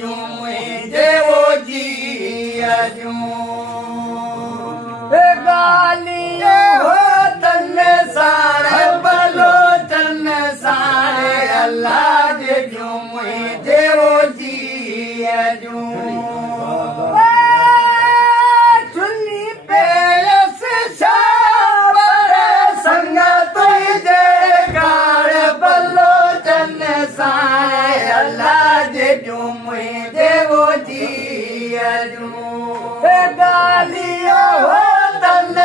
झूमे देवो जी गालिए हो तन सारे बलो तन सारे अल्लाह जे झूमे देवो जी चुन्नी पे यस शाबर संगत जे कार बलो तन सारे अल्लाह जे झूमे देवो जी गालियो हो तन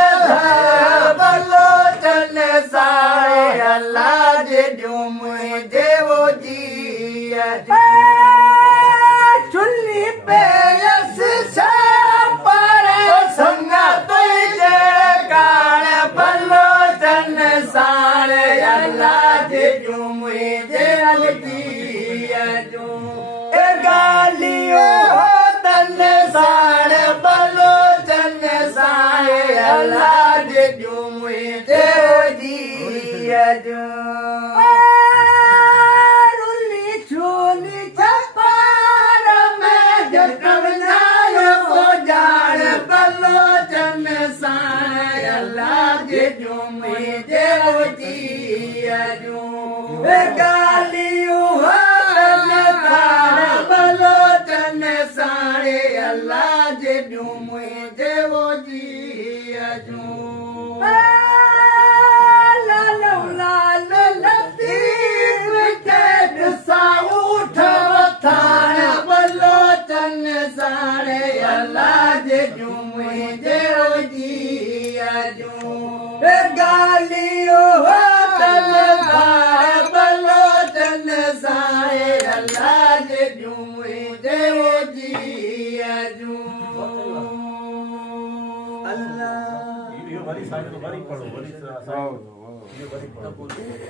बलो तन सारे अल्लाह जे झूमे देवो जी चुल्ली पे यस पर संगत जे कार बलो तन सारे अल्लाह जे झूमे देवो जी गालियो तन सारे बलो तन सारे अल्लाह जे झूमे देवो जी रुली छूली छपार में जटव जायो को जान बलो तन सारे अल्लाह जे झूमे देवो जी गालियो बलो तन सारे अल्लाह जे झूमे देवो जी लाल लाल लतीफ के साउठ वथान बलो तन सारे अल्लाह जे झूमे देवो जी गालियो तन सारे बलो तन सारे अल्लाह जे झूमे देवो जी वरी साइड तो वरी पढ़ो वरी साइड ये वरी पढ़ो